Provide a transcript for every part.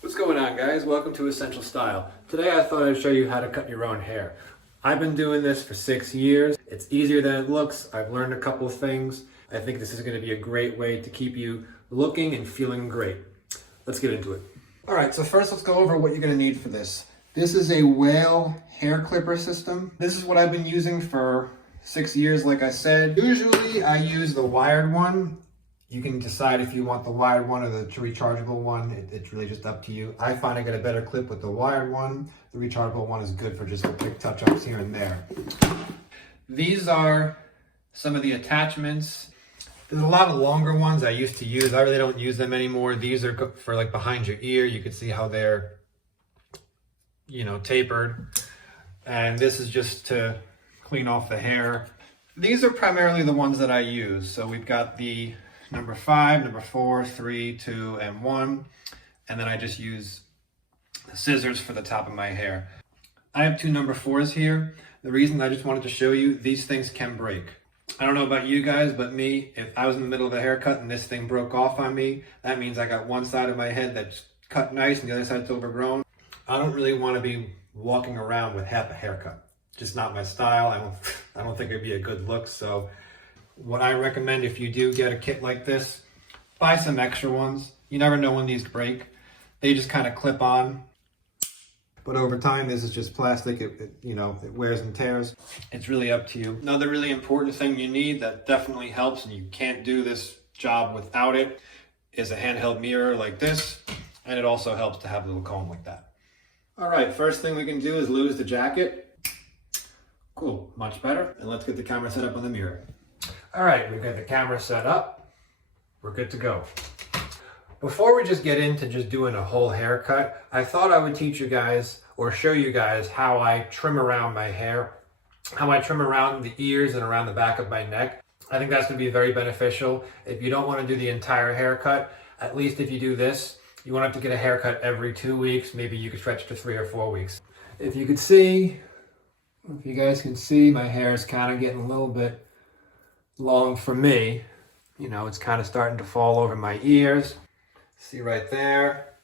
What's going on, guys? Welcome to Essential Style. Today I thought I'd show you how to cut your own hair. I've been doing this for 6 years. It's easier than it looks. I've learned a couple of things. I think this is going to be a great way to keep you looking and feeling great. Let's get into it. All right, so first let's go over what you're gonna need for this. This is a Whale hair clipper system. This is what I've been using for 6 years, like I said. Usually I use the wired one. You can decide if you want the wired one or the rechargeable one. It's really just up to you. I find I get a better clip with the wired one. The rechargeable one is good for just quick touch-ups here and there. These are some of the attachments. There's a lot of longer ones I used to use. I really don't use them anymore. These are for like behind your ear. You can see how they're, tapered. And this is just to clean off the hair. These are primarily the ones that I use. So we've got the number 5, number 4, 3, 2, and 1. And then I just use the scissors for the top of my hair. I have 2 number 4s here. The reason I just wanted to show you, these things can break. I don't know about you guys, but me, if I was in the middle of a haircut and this thing broke off on me, that means I got one side of my head that's cut nice and the other side's overgrown. I don't really want to be walking around with half a haircut. Just not my style. I don't think it'd be a good look. So what I recommend, if you do get a kit like this, buy some extra ones. You never know when these break. They just kind of clip on. But over time, this is just plastic. It wears and tears. It's really up to you. Another really important thing you need that definitely helps, and you can't do this job without it, is a handheld mirror like this. And it also helps to have a little comb like that. All right, first thing we can do is lose the jacket. Cool, much better. And let's get the camera set up on the mirror. All right, we've got the camera set up. We're good to go. Before we just get into just doing a whole haircut, I thought I would teach you guys or show you guys how I trim around my hair, how I trim around the ears and around the back of my neck. I think that's going to be very beneficial. If you don't want to do the entire haircut, at least if you do this, you won't have to get a haircut every 2 weeks. Maybe you could stretch to 3 or 4 weeks. If you guys can see, my hair is kind of getting a little bit long for me. It's kind of starting to fall over my ears. See right there,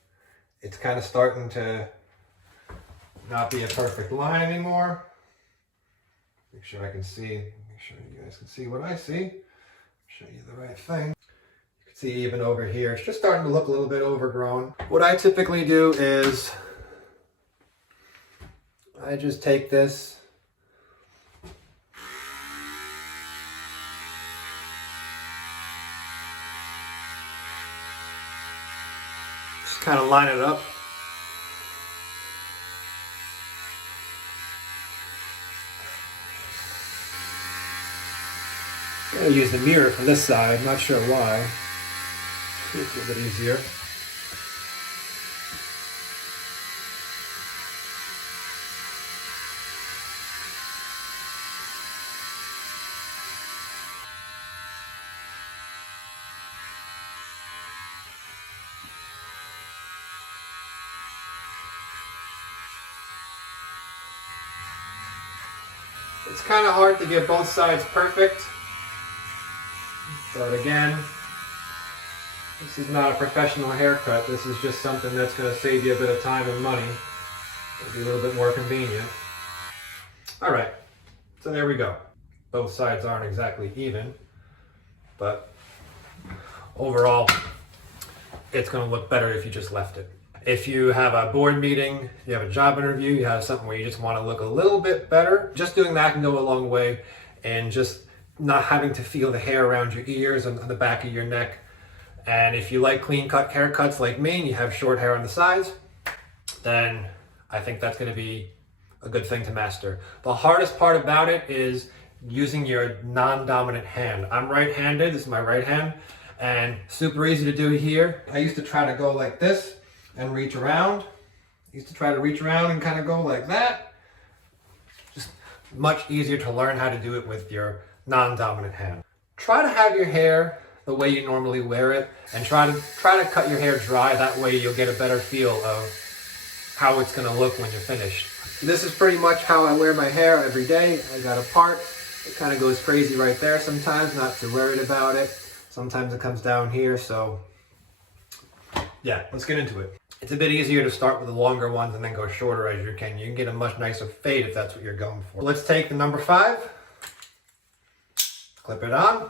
it's kind of starting to not be a perfect line anymore. Make sure you guys can see what I see. Show you the right thing. You can see even over here, it's just starting to look a little bit overgrown. What I typically do is I just take this kind of line it up. I'm going to use the mirror for this side, not sure why. It's a little bit easier. It's kind of hard to get both sides perfect, but again, this is not a professional haircut. This is just something that's going to save you a bit of time and money. It'll be a little bit more convenient. All right, so there we go. Both sides aren't exactly even, but overall, it's going to look better if you just left it. If you have a board meeting, you have a job interview, you have something where you just want to look a little bit better, just doing that can go a long way, and just not having to feel the hair around your ears and on the back of your neck. And if you like clean cut haircuts like me and you have short hair on the sides, then I think that's going to be a good thing to master. The hardest part about it is using your non-dominant hand. I'm right-handed, this is my right hand, and super easy to do here. I used to try to go like this and reach around. And kind of go like that. Just much easier to learn how to do it with your non-dominant hand. Try to have your hair the way you normally wear it, and try to cut your hair dry. That way you'll get a better feel of how it's going to look when you're finished. This is pretty much how I wear my hair every day. I got a part. It kind of goes crazy right there sometimes, not too worried about it. Sometimes it comes down here, so yeah, let's get into it. It's a bit easier to start with the longer ones and then go shorter as you can. You can get a much nicer fade if that's what you're going for. Let's take the number 5, clip it on,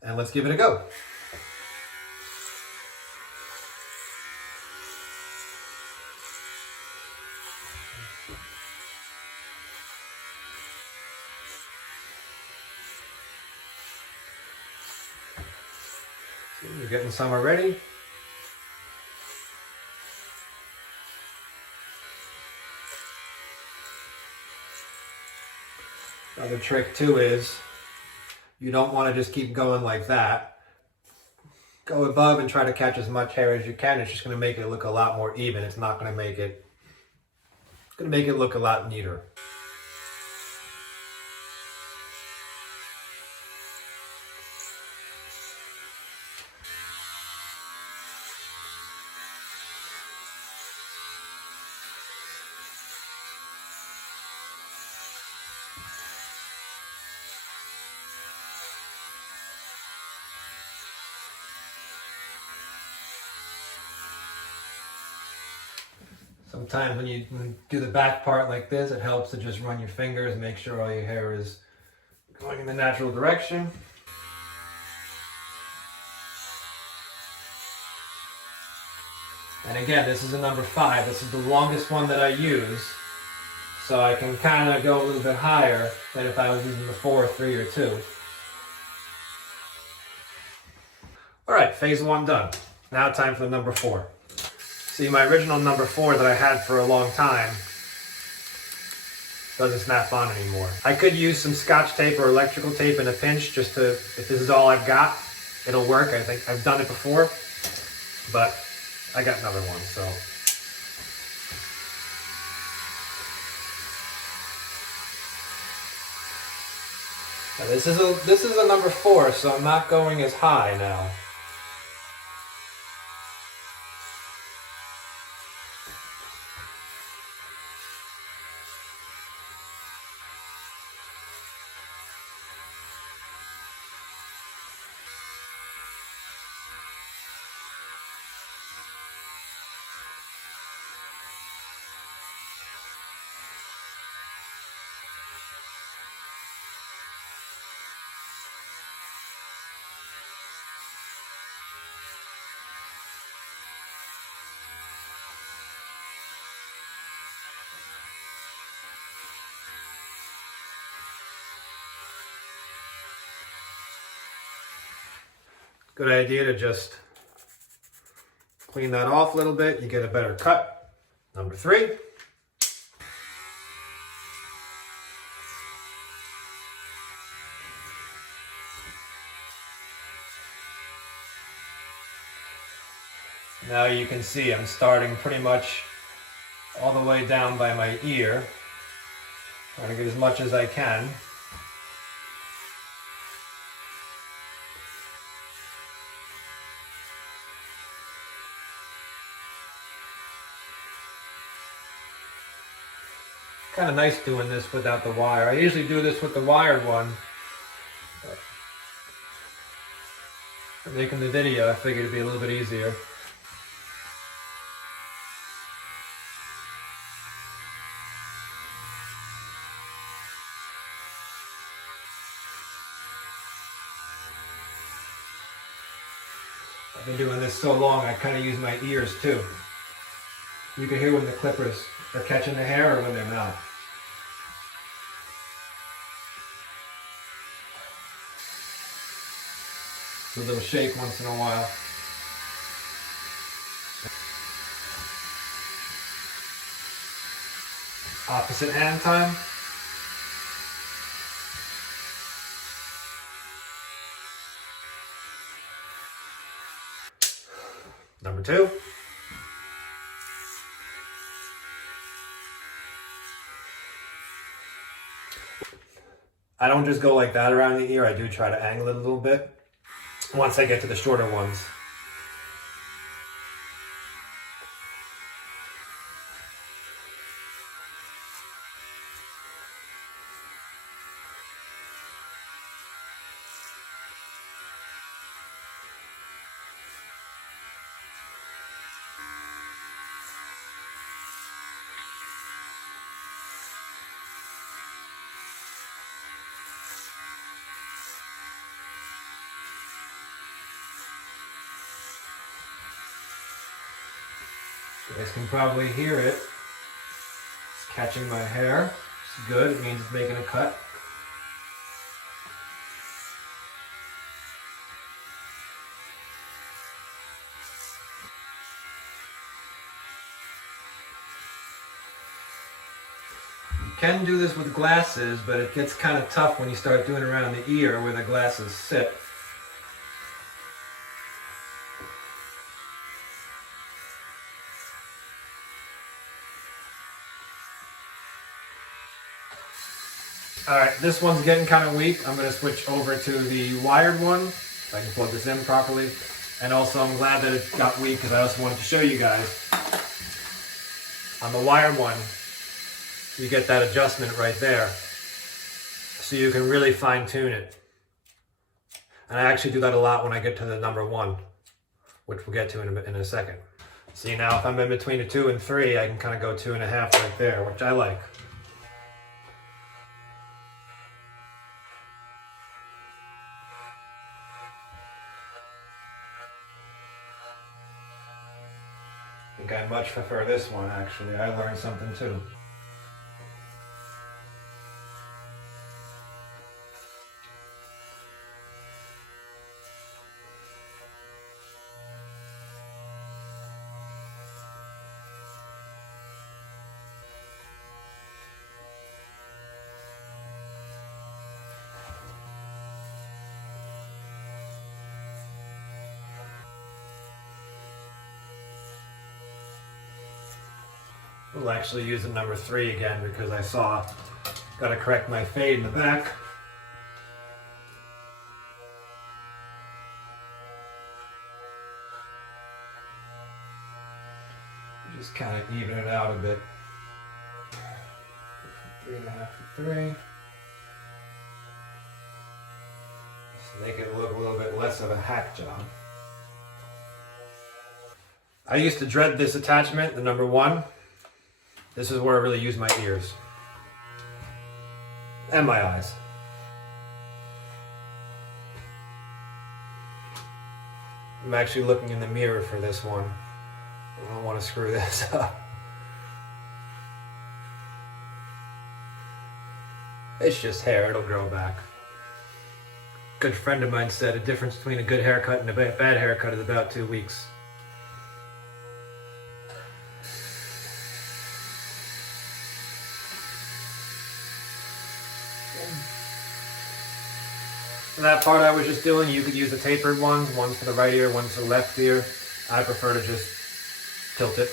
and let's give it a go. See, we're getting some already. Another trick too is you don't want to just keep going like that. Go above and try to catch as much hair as you can. It's just going to make it look a lot more even. It's not going to make it, it's going to make it look a lot neater. Sometimes when you do the back part like this, it helps to just run your fingers and make sure all your hair is going in the natural direction. And again, this is a number 5. This is the longest one that I use. So I can kind of go a little bit higher than if I was using the 4, 3, or 2. All right, phase 1 done. Now time for the number 4. See, my original number 4 that I had for a long time doesn't snap on anymore. I could use some Scotch tape or electrical tape in a pinch just to, if this is all I've got, it'll work. I think I've done it before, but I got another one, so. Now this is a number 4, so I'm not going as high now. Good idea to just clean that off a little bit. You get a better cut. Number 3. Now you can see I'm starting pretty much all the way down by my ear. Trying to get as much as I can. Kind of nice doing this without the wire. I usually do this with the wired one. But for making the video, I figured it'd be a little bit easier. I've been doing this so long, I kind of use my ears too. You can hear when the clippers are catching the hair or when they're not. A little shake once in a while. Opposite hand time. Number 2. I don't just go like that around the ear. I do try to angle it a little bit once I get to the shorter ones. You guys can probably hear it. It's catching my hair. It's good. It means it's making a cut. You can do this with glasses, but it gets kind of tough when you start doing it around the ear where the glasses sit. Alright, this one's getting kind of weak. I'm going to switch over to the wired one, so I can plug this in properly. And also I'm glad that it got weak because I also wanted to show you guys. On the wired one, you get that adjustment right there. So you can really fine tune it. And I actually do that a lot when I get to the number 1, which we'll get to in a second. See, now if I'm in between a 2 and 3, I can kind of go 2.5 right there, which I like. I think I much prefer this one, actually. I learned something too. We'll actually use the number 3 again because I saw, gotta correct my fade in the back. Just kind of even it out a bit. 3.5 to 3. Just make it look a little bit less of a hack job. I used to dread this attachment, the number 1. This is where I really use my ears. And my eyes. I'm actually looking in the mirror for this one. I don't want to screw this up. It's just hair, it'll grow back. A good friend of mine said a difference between a good haircut and a bad haircut is about 2 weeks. For that part I was just doing, you could use the tapered ones, one for the right ear, one for the left ear. I prefer to just tilt it.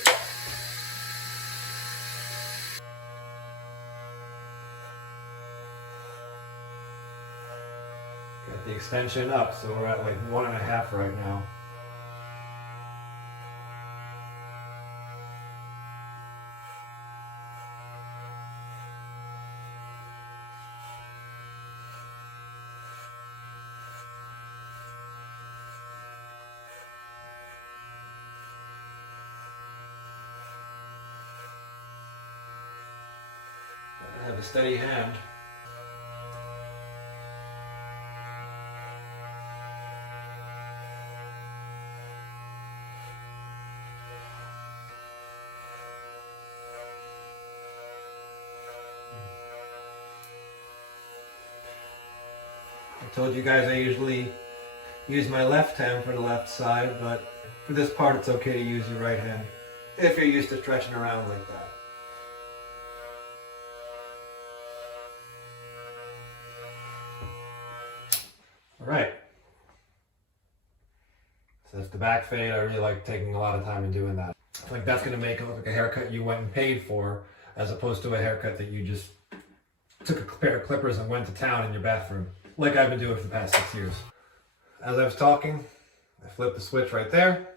Got the extension up, so we're at like 1.5 right now. Have a steady hand. I told you guys I usually use my left hand for the left side, but for this part it's okay to use your right hand if you're used to stretching around like that. Alright, so that's the back fade. I really like taking a lot of time and doing that. I think that's going to make it look like a haircut you went and paid for, as opposed to a haircut that you just took a pair of clippers and went to town in your bathroom, like I've been doing for the past 6 years. As I was talking, I flipped the switch right there,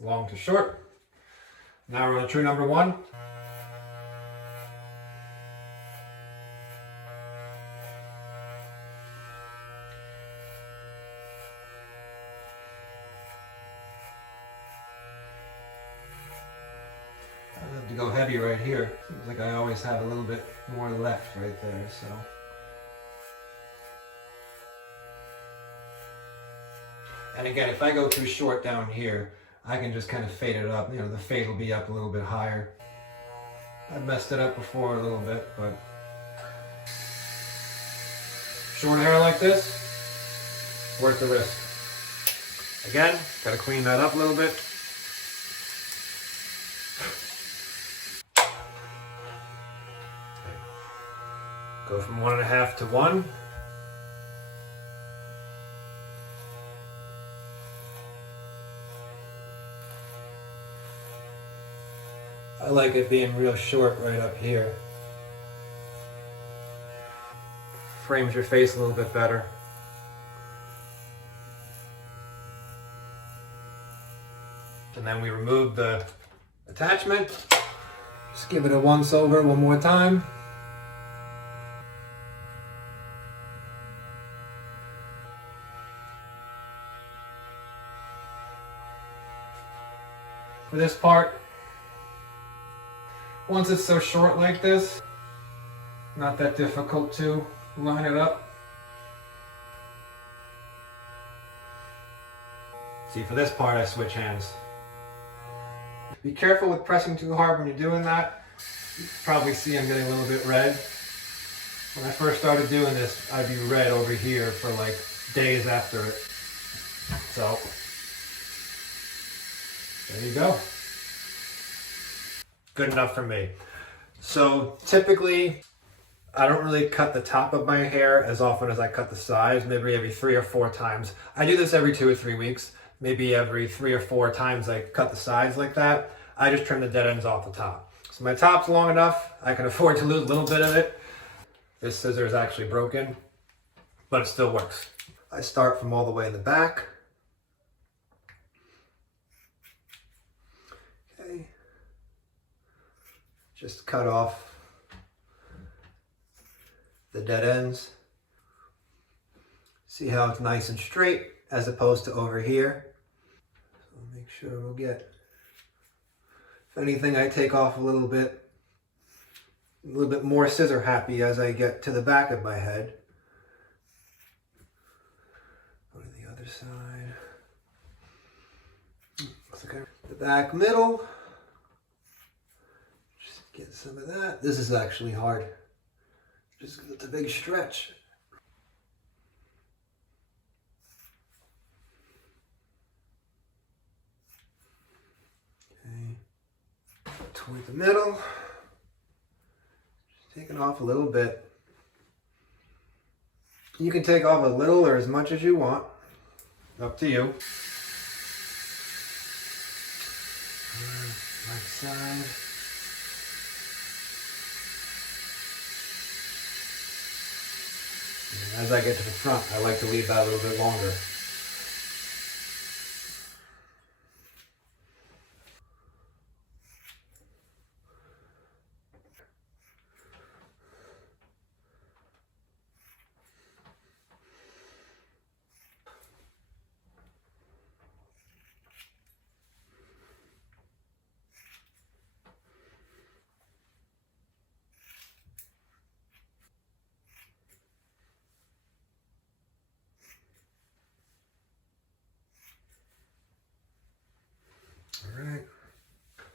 long to short. Now we're on a true number 1. To go heavy right here. Seems like I always have a little bit more left right there, so. And again, if I go too short down here, I can just kind of fade it up. You know, the fade will be up a little bit higher. I messed it up before a little bit, but short hair like this, worth the risk. Again, gotta clean that up a little bit. Go from 1.5 to 1. I like it being real short right up here. Frames your face a little bit better. And then we remove the attachment. Just give it a once over one more time. For this part, once it's so short like this, not that difficult to line it up. See, for this part I switch hands. Be careful with pressing too hard when you're doing that. You can probably see I'm getting a little bit red. When I first started doing this, I'd be red over here for like days after it. So, there you go. Good enough for me. So typically, I don't really cut the top of my hair as often as I cut the sides, maybe every 3 or 4 times. I do this every 2 or 3 weeks. Maybe every 3 or 4 times I cut the sides like that. I just trim the dead ends off the top. So my top's long enough, I can afford to lose a little bit of it. This scissor is actually broken, but it still works. I start from all the way in the back. Okay. Just cut off the dead ends. See how it's nice and straight as opposed to over here. So make sure we'll get, if anything, I take off a little bit more scissor happy as I get to the back of my head. Go to the other side. Looks like the back middle. Just get some of that. This is actually hard. Just because it's a big stretch. Okay. Toward the middle. Just taking off a little bit. You can take off a little or as much as you want. Up to you. Right side. And as I get to the front, I like to leave that a little bit longer.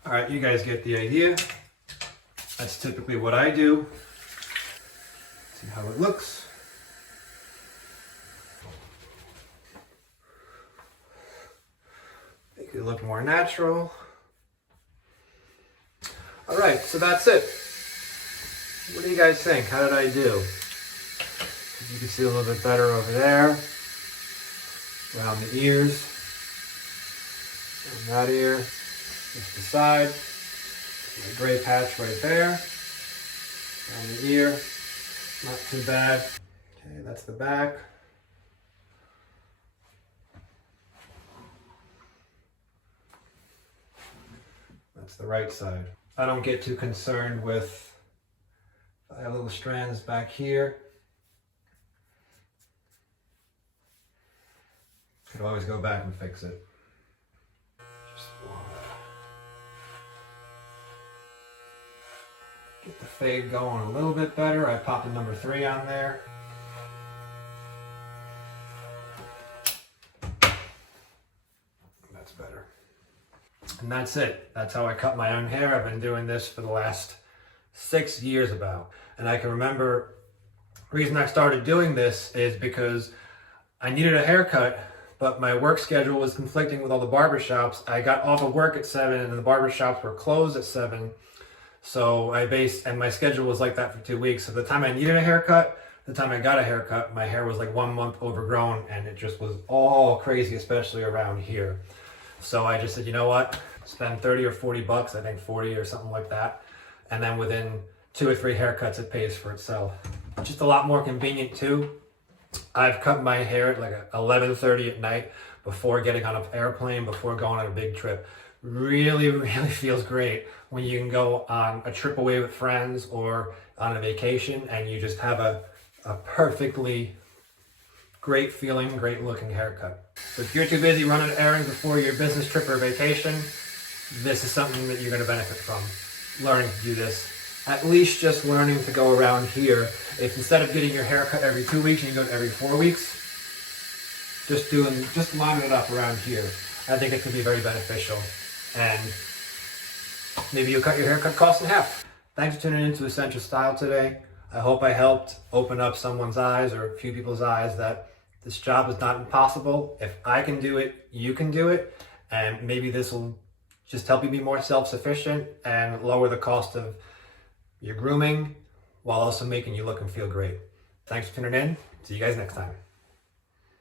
All right, you guys get the idea. That's typically what I do. See how it looks. Make it look more natural. All right, so that's it. What do you guys think? How did I do? You can see a little bit better over there, around the ears, and that ear. Just the side, my gray patch right there, on the ear, not too bad. Okay, that's the back. That's the right side. I don't get too concerned with, I have little strands back here. Could always go back and fix it. Just get the fade going a little bit better. I popped a number 3 on there. That's better. And that's it. That's how I cut my own hair. I've been doing this for the last 6 years about. And I can remember the reason I started doing this is because I needed a haircut, but my work schedule was conflicting with all the barbershops. I got off of work at 7 and the barbershops were closed at 7. So and my schedule was like that for 2 weeks. So the time I needed a haircut, the time I got a haircut, my hair was like 1 month overgrown and it just was all crazy, especially around here. So I just said, you know what? Spend 30 or 40 bucks, I think 40 or something like that. And then within 2 or 3 haircuts, it pays for itself. Just a lot more convenient too. I've cut my hair at like 11:30 at night before getting on an airplane, before going on a big trip. Really, really feels great when you can go on a trip away with friends or on a vacation and you just have a perfectly great feeling, great looking haircut. So if you're too busy running errands before your business trip or vacation, this is something that you're going to benefit from. Learning to do this. At least just learning to go around here. If instead of getting your hair cut every 2 weeks, you go every 4 weeks, just lining it up around here. I think it could be very beneficial. And maybe you'll cut your haircut cost in half. Thanks for tuning in to Essential Style today. I hope I helped open up someone's eyes or a few people's eyes that this job is not impossible. If I can do it, you can do it. And maybe this will just help you be more self-sufficient and lower the cost of your grooming while also making you look and feel great. Thanks for tuning in. See you guys next time.